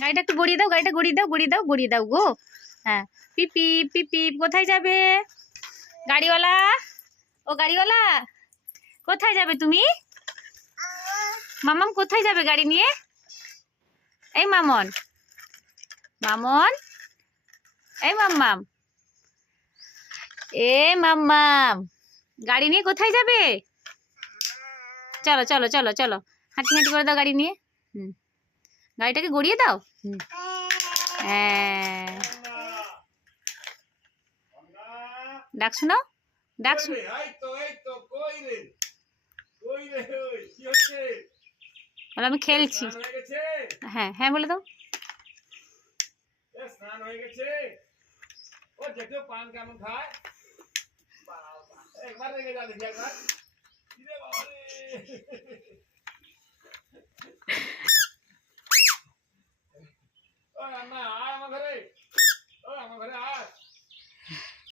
গাড়িটা একটু গড়িয়ে দাও, গাড়িটা গড়িয়ে দাও, গড়িয়ে দাও, গড়িয়ে দাও গো। হ্যাঁ, পিপি পিপি কোথায় যাবে গাড়িওয়ালা? ও গাড়িওয়ালা, কোথায় যাবে তুমি? মামাম কোথায় যাবে গাড়ি নিয়ে? এই মামন, মামন, এই মাম্মাম, এ মাম্মাম, গাড়ি নিয়ে কোথায় যাবে? চলো চলো চলো চলো, হাঁটি হাঁটি করে দাও গাড়ি নিয়ে। গাড়িটাকে গড়িয়ে দাও। হ্যাঁ, ডাক শোনাও, ডাক শোনো। আমি খেলছি। হ্যাঁ হ্যাঁ বলে দাও। স্নান হয়ে গেছে। ও দেখো পান কেমন খায়। একবার রেখে যা দেখি একবার। কিরে বাবা রে। ও রান্না আয় আমার ঘরে।